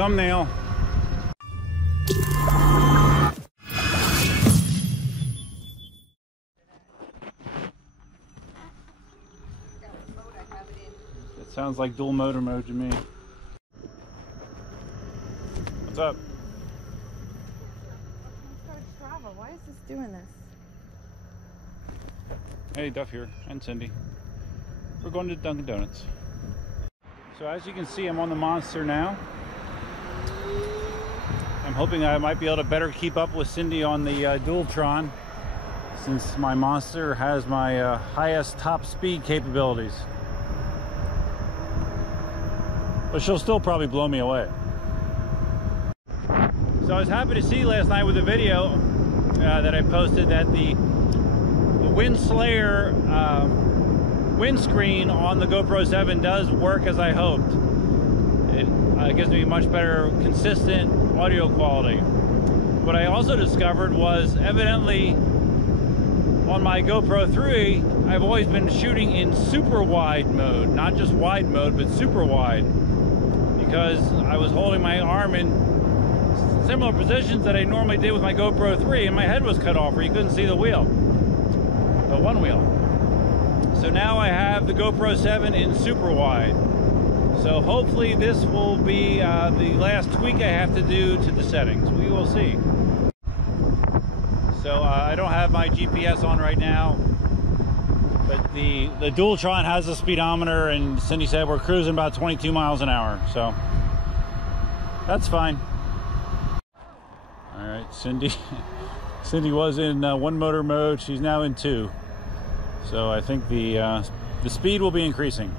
Thumbnail. It sounds like dual motor mode to me. What's up? Why is this doing this? Hey, Duff here, and Cindy. We're going to Dunkin' Donuts. So as you can see, I'm on the Monster now. I'm hoping I might be able to better keep up with Cindy on the Dualtron, since my Monster has my highest top speed capabilities. But she'll still probably blow me away. So I was happy to see last night with the video that I posted that the Wind Slayer windscreen on the GoPro 7 does work as I hoped. It gives me much better consistent audio quality. What I also discovered was evidently on my GoPro 3 I've always been shooting in super wide mode, not just wide mode but super wide, because I was holding my arm in similar positions that I normally did with my GoPro 3 and my head was cut off where you couldn't see the wheel, the one wheel. So now I have the GoPro 7 in super wide. So hopefully this will be the last tweak I have to do to the settings. We will see. So I don't have my GPS on right now, but the Dualtron has a speedometer and Cindy said we're cruising about 22 miles an hour. So that's fine. All right, Cindy. Cindy was in one motor mode. She's now in two. So I think the speed will be increasing.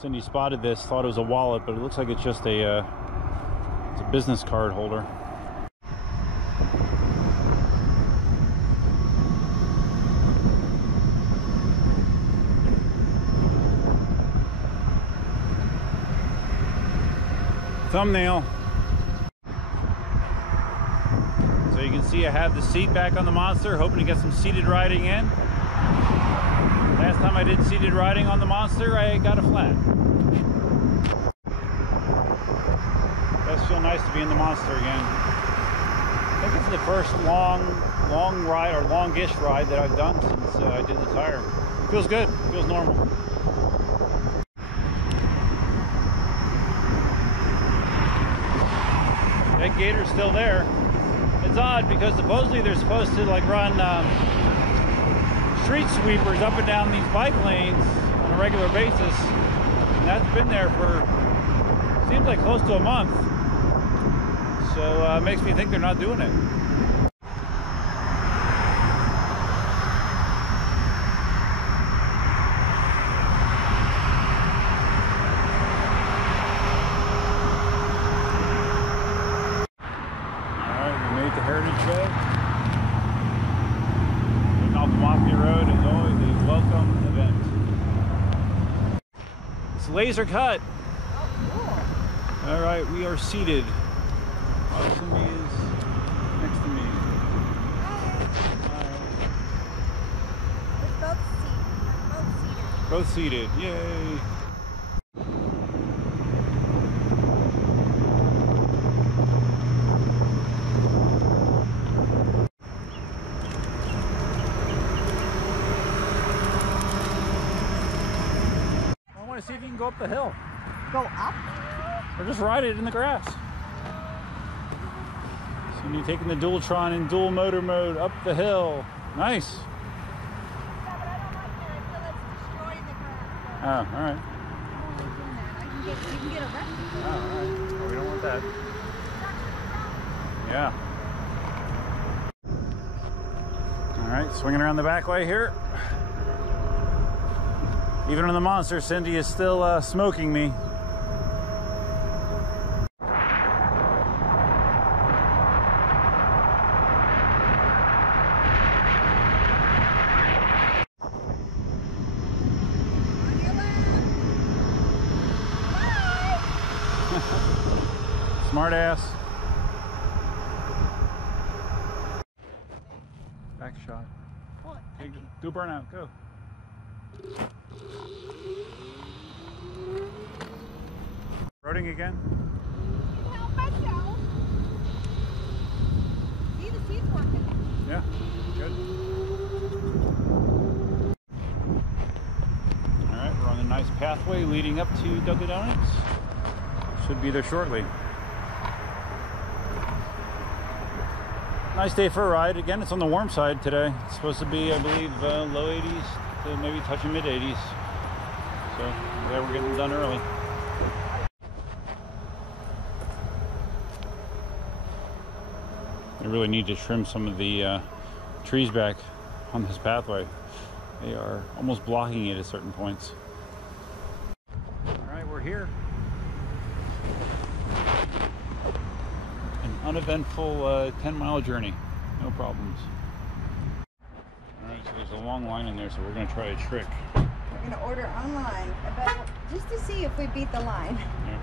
Cindy spotted this, thought it was a wallet, but it looks like it's just it's a business card holder. Thumbnail. So you can see I have the seat back on the Monster, hoping to get some seated riding in. Last time I did seated riding on the Monster, I got a flat. Does feel nice to be in the Monster again. I think it's the first long ride, or longish ride that I've done since I did the tire. Feels good, feels normal. That gator's still there. It's odd because supposedly they're supposed to like run street sweepers up and down these bike lanes on a regular basis, and that's been there for seems like close to a month. So it makes me think they're not doing it. Laser cut. Oh, cool. All right, we are seated. Cindy is next to me. We're both seated. Yay. See if you can go up the hill. Go up? Or just ride it in the grass. So you're taking the Dualtron in dual motor mode up the hill. Nice. Yeah, but I don't like that. I feel it's destroying the grass. Oh, alright. You can get arrested. Oh, alright. Well, we don't want that. Yeah. Alright, swinging around the back way here. Even on the Monster, Cindy is still smoking me. Smart ass. Back shot. Okay, do burnout, go. Roading again? Can help myself. See, the seat's working. Yeah, good. Alright, we're on a nice pathway leading up to Dunkin' Donuts. Should be there shortly. Nice day for a ride. Again, it's on the warm side today. It's supposed to be, I believe, low 80s to maybe touching mid 80s. So, yeah, we're getting done early. I really need to trim some of the trees back on this pathway. They are almost blocking it at certain points. All right, we're here. An uneventful 10-mile journey, no problems. All right, so there's a long line in there, so we're gonna try a trick. We're gonna order online, but just to see if we beat the line. Yeah.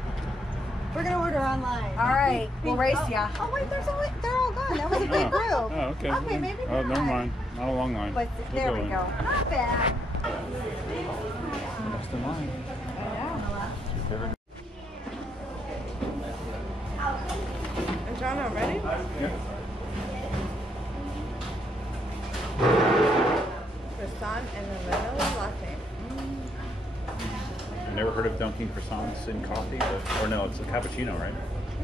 We're gonna order online. All right, we'll race ya. Oh wait, they're all gone. That was a big group. Oh, okay. Okay, maybe not. Oh, never not. mind. Not a long line. But there we go. Not bad. That's the line. Yeah. And John, I'm ready? Yeah. Croissant and a vanilla latte. I've never heard of dunking croissants in coffee, but, or no, it's a cappuccino, right?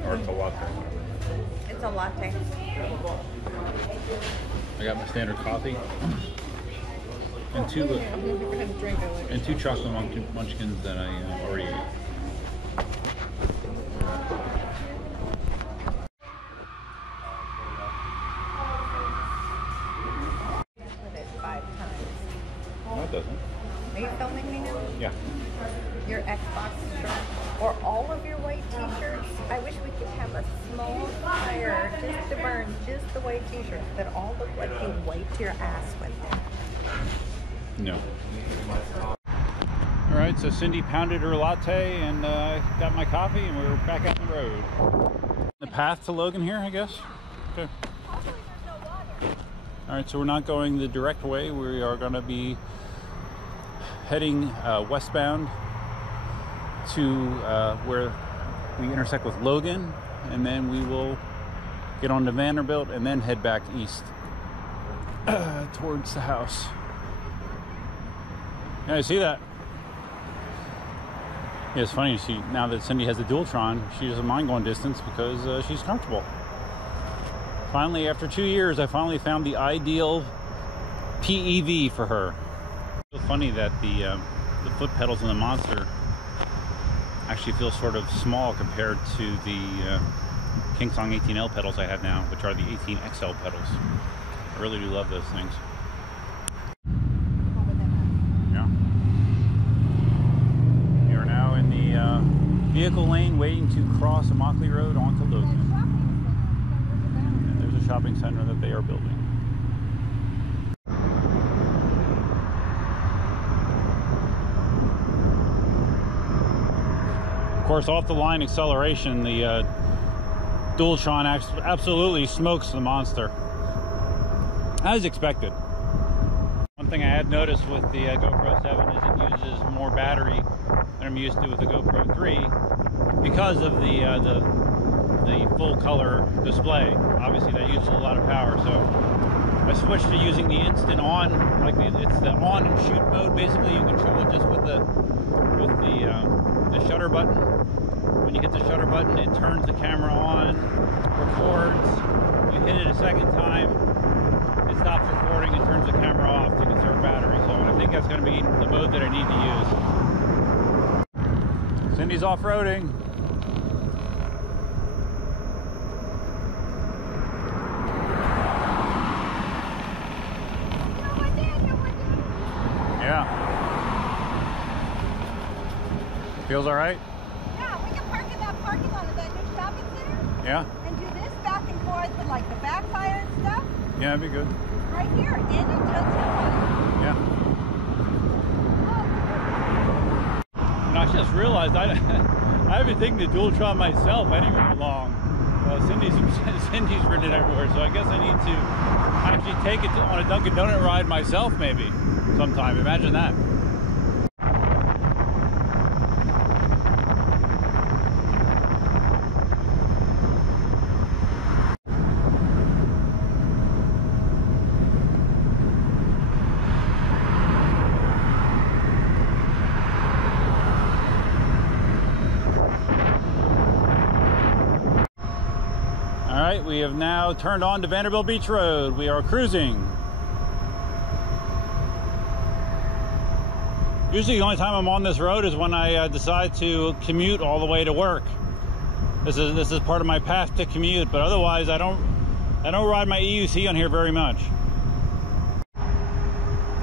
Or it's a latte. It's a latte. I got my standard coffee and two chocolate munchkins that I already ate. Put it 5 times. No, it doesn't. Are you filming me now? Yeah. Your Xbox shirt or all of your white t-shirts. I wish we could have a small fire just to burn just the white t-shirts that all look like you wiped your ass with them. No. All right, so Cindy pounded her latte and got my coffee, and we're back out on the road. The path to Logan here, I guess. Okay. All right, so we're not going the direct way. We are going to be heading westbound to where we intersect with Logan, and then we will get on to Vanderbilt and then head back east towards the house. Yeah, I see that. Yeah, it's funny. Now that Cindy has the Dualtron, she doesn't mind going distance because she's comfortable. Finally, after 2 years, I finally found the ideal PEV for her. It's so funny that the foot pedals in the Monster actually feel sort of small compared to the KingSong 18L pedals I have now, which are the 18XL pedals. I really do love those things. Yeah. We are now in the vehicle lane waiting to cross Immokalee Road onto Logan. And there's a shopping center that they are building. Of course, off the line acceleration, the Dualtron absolutely smokes the Monster, as expected. One thing I had noticed with the GoPro 7 is it uses more battery than I'm used to with the GoPro 3 because of the full color display. Obviously, that uses a lot of power, so I switched to using the instant on, like it's the on and shoot mode. Basically, you control it just with the shutter button. When you hit the shutter button, it turns the camera on, records. You hit it a second time, it stops recording and turns the camera off to conserve battery. So I think that's going to be the mode that I need to use. Cindy's off-roading. Yeah. Feels all right? Yeah, we can park in that parking lot of that new shopping center. Yeah. And do this back and forth with like the backfire and stuff. Yeah, it'd be good. Right here. Daniel just Yeah. And I just realized I have been thinking the Dualtron myself. I didn't even long. Cindy's ridden it everywhere, so I guess I need to actually take it on a Dunkin' Donut ride myself, maybe sometime. Imagine that. we have now turned on to Vanderbilt Beach Road. We are cruising. Usually the only time I'm on this road is when I decide to commute all the way to work. This is part of my path to commute, but otherwise I don't ride my EUC on here very much.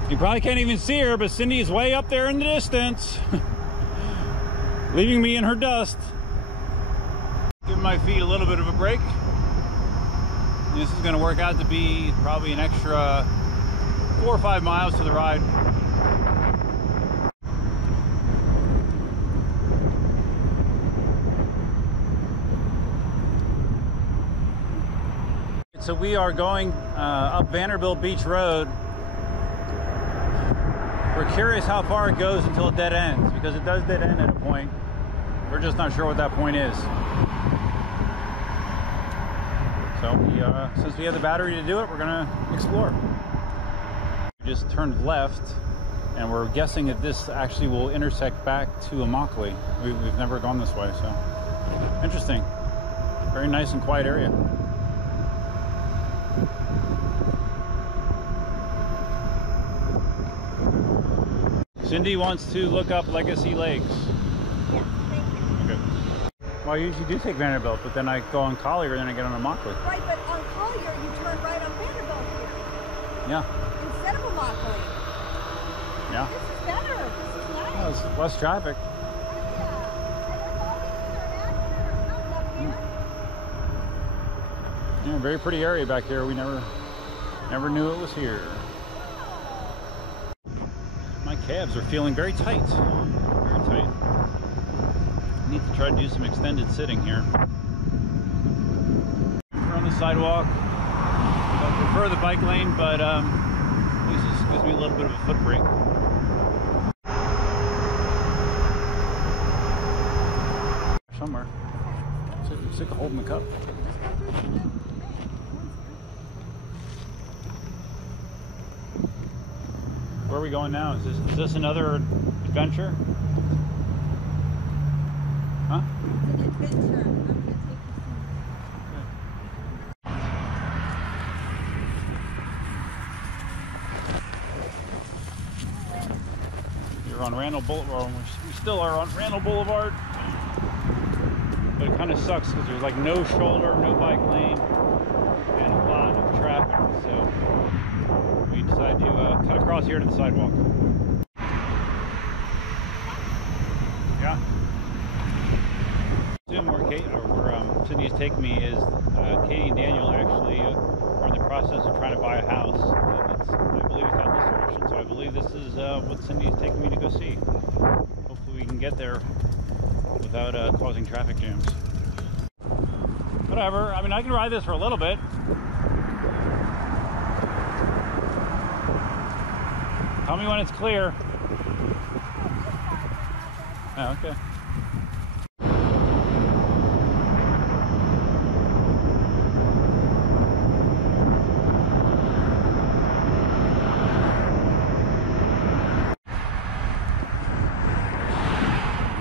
You probably can't even see her, but Cindy is way up there in the distance, leaving me in her dust. Giving my feet a little bit of a break. This is going to work out to be probably an extra 4 or 5 miles to the ride. So we are going up Vanderbilt Beach Road. We're curious how far it goes until it dead ends, because it does dead end at a point. We're just not sure what that point is. So since we have the battery to do it, we're gonna explore. We just turned left, and we're guessing that this actually will intersect back to Immokalee. We've never gone this way, so interesting. Very nice and quiet area. Cindy wants to look up Legacy Lakes. Yeah, thank you. Okay. Well, I usually do take Vanderbilt, but then I go on Collier and then I get on Immokalee. Right, but on Collier, you turn right on Vanderbilt here. Yeah. Instead of Immokalee. Yeah. This is better. This is nice. Well, it's less traffic. Yeah. And there's always either an accident or something up here. Yeah, very pretty area back here. We never knew it was here. My calves are feeling very tight. Very tight. I need to try to do some extended sitting here. We're on the sidewalk. I prefer the bike lane, but at least this gives me a little bit of a foot brake. Somewhere. Sick of holding the cup. Where are we going now? Is this another adventure? Huh? It's an adventure. I'm going to take you You're on Randall Boulevard. We still are on Randall Boulevard. But it kind of sucks because there's like no shoulder, no bike lane, and a lot of traffic. So we decided to cut across here to the sidewalk. Yeah. Assume where Cindy is taking me is Katie and Daniel actually are in the process of trying to buy a house. And I believe it's got this direction, so I believe this is what Cindy is taking me to go see. Hopefully we can get there without causing traffic jams. Whatever. I mean, I can ride this for a little bit. Tell me when it's clear. Oh, okay.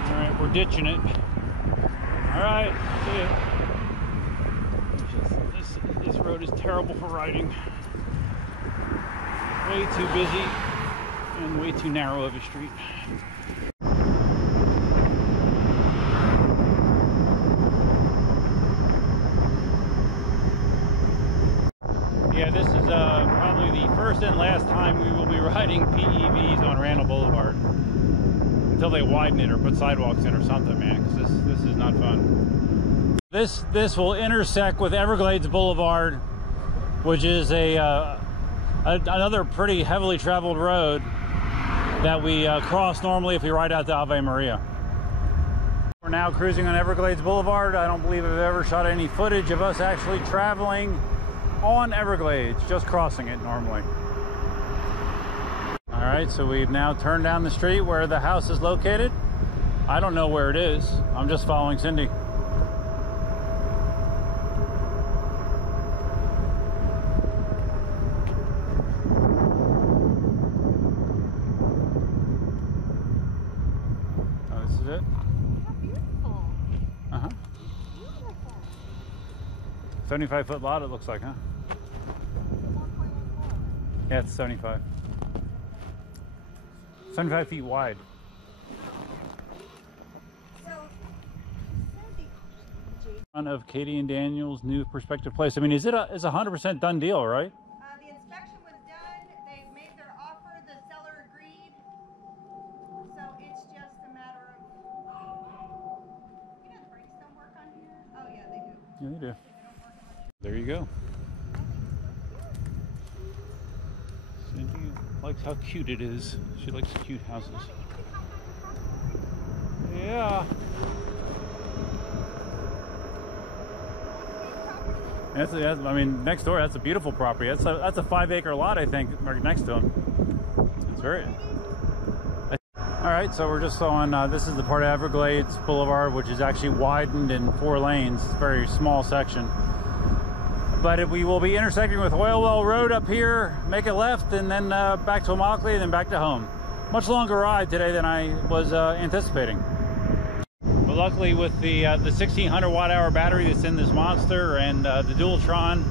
All right, we're ditching it. All right, see ya. This road is terrible for riding. Way too busy. And way too narrow of a street. Yeah, this is probably the first and last time we will be riding PEVs on Randall Boulevard until they widen it or put sidewalks in or something, man. Because this is not fun. This will intersect with Everglades Boulevard, which is another pretty heavily traveled road that we cross normally if we ride out to Ave Maria. We're now cruising on Everglades Boulevard. I don't believe I've ever shot any footage of us actually traveling on Everglades, just crossing it normally. All right, so we've now turned down the street where the house is located. I don't know where it is. I'm just following Cindy. 75-foot lot, it looks like, huh? Yeah, it's 75. 75 feet wide. Front of Katie and Daniel's new prospective place. I mean, is it it's 100% done deal, right? The inspection was done. They've made their offer. The seller agreed. So it's just a matter of. You know, the brakes don't work on here. Oh yeah, they do. Yeah, they do. There you go. Cindy likes how cute it is. She likes cute houses. Yeah. That's I mean, next door, that's a beautiful property. That's a 5-acre lot, I think, right next to him. It's very. All right, so we're just on. This is the part of Everglades Boulevard, which is actually widened in 4 lanes. It's a very small section. But we will be intersecting with Oil Well Road up here, make a left, and then back to Immokalee, and then back to home. Much longer ride today than I was anticipating. But luckily, with the 1600 watt-hour battery that's in this Monster, and the Dualtron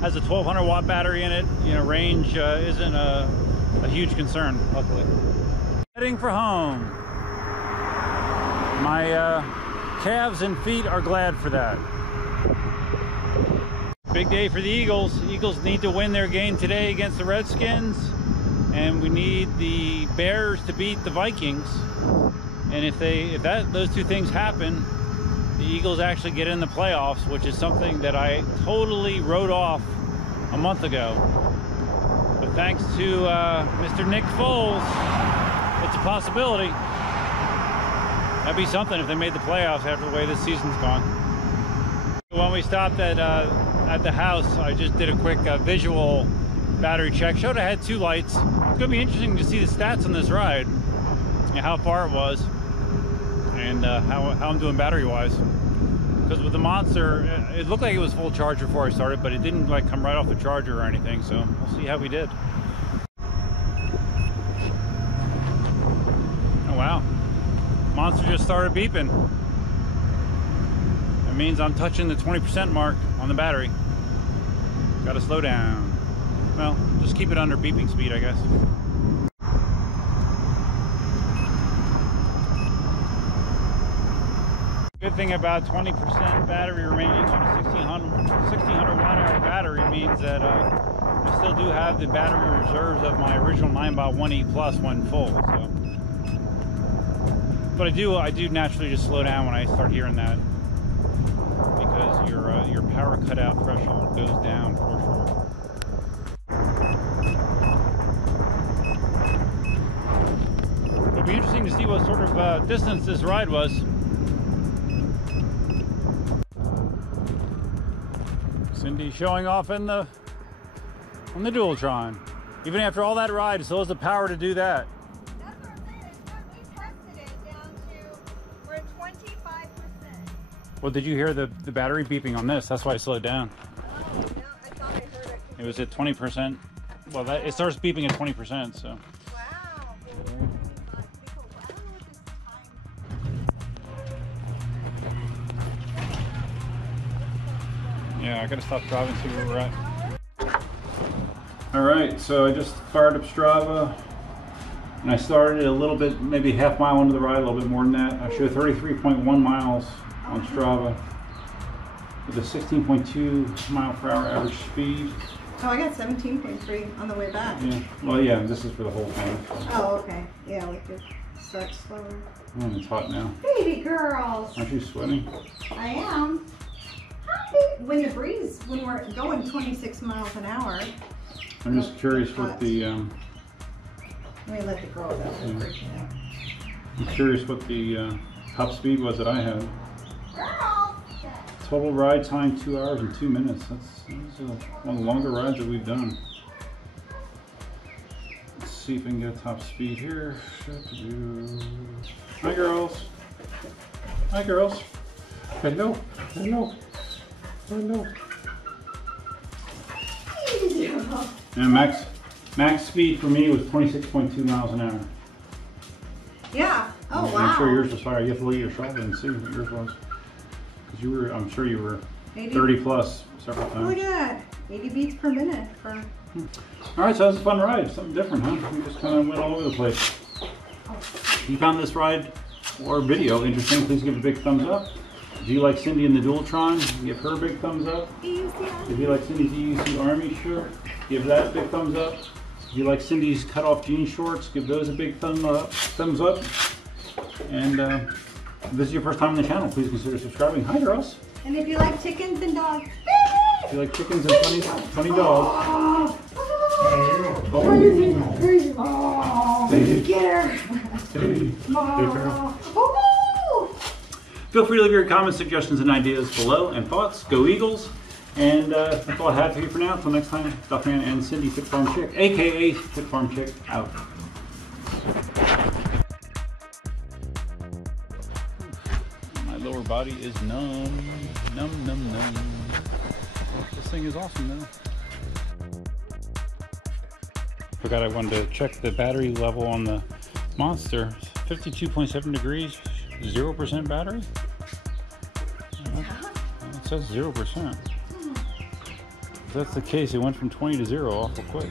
has a 1200 watt battery in it, you know, range isn't a huge concern, luckily. Heading for home. My calves and feet are glad for that. Big day for the Eagles. The Eagles need to win their game today against the Redskins, and we need the Bears to beat the Vikings. And if those two things happen, the Eagles actually get in the playoffs, which is something that I totally wrote off a month ago. But thanks to Mr. Nick Foles, it's a possibility. That'd be something if they made the playoffs after the way this season's gone. When we stopped at the house, I just did a quick visual battery check. Showed I had 2 lights. It's gonna be interesting to see the stats on this ride, and how far it was, and how I'm doing battery wise. Because with the Monster, it looked like it was full charge before I started, but it didn't like come right off the charger or anything. So we'll see how we did. Oh wow, Monster just started beeping. That means I'm touching the 20% mark on the battery. Gotta slow down. Well, just keep it under beeping speed, I guess. Good thing about 20% battery remaining on a 1600 watt-hour battery means that I still do have the battery reserves of my original Ninebot 1E Plus when full. So, but I do naturally just slow down when I start hearing that, because your power cutout threshold goes down for sure. It'll be interesting to see what sort of distance this ride was. Cindy showing off on the Dualtron. Even after all that ride, it still has the power to do that. That's what I'm saying. We tested it down to, we're at 25%. Well, did you hear the battery beeping on this? That's why I slowed down. Oh, no, I thought I heard it. It was at 20%. Well, it starts beeping at 20%, so. Wow. Yeah, I gotta stop driving and see where we're at. Alright, so I just fired up Strava, and I started a little bit, maybe half mile into the ride, a little bit more than that. I showed 33.1 miles on Strava with a 16.2 mile per hour average speed. Oh, I got 17.3 on the way back. Yeah, well, yeah, this is for the whole time. Oh, okay. Yeah, we could start slower. Oh, it's hot now. Baby girls. Aren't you sweating? I am. When we're going 26 miles an hour. I'm just curious what the Let me let the girl go. I'm curious what the top speed was that I had. Total ride time 2 hours and 2 minutes. That's one of the longer rides that we've done. Let's see if I can get top speed here. Hi girls. Hi girls. Hello. Hello. Hello. And max speed for me was 26.2 miles an hour. Yeah. Oh, I'm wow. sure yours was higher. You have to look at your shoulder and see what yours was. Because I'm sure you were 30 plus several times. Look at that. 80 beats per minute. For... All right, so that was a fun ride. Something different, huh? We just kind of went all over the place. If you found this ride or video interesting, please give it a big thumbs up. If you like Cindy in the Dualtron, give her a big thumbs up. If you like Cindy's EUC Army shirt, give that a big thumbs up. If you like Cindy's cut-off jean shorts, give those a big thumbs up. And if this is your first time on the channel, please consider subscribing. Hi, girls. And if you like chickens and dogs. If you like chickens and funny dogs. Get her. Feel free to leave your comments, suggestions, and ideas below, and thoughts. Go Eagles! And that's all I have for you for now. Until next time, Duffman and Cindy Fit Farm Chick, aka Fit Farm Chick, out. My lower body is numb. Numb. This thing is awesome though. Forgot I wanted to check the battery level on the Monster. 52.7 degrees, 0% battery? It says 0%. If that's the case, it went from 20 to 0 awful quick.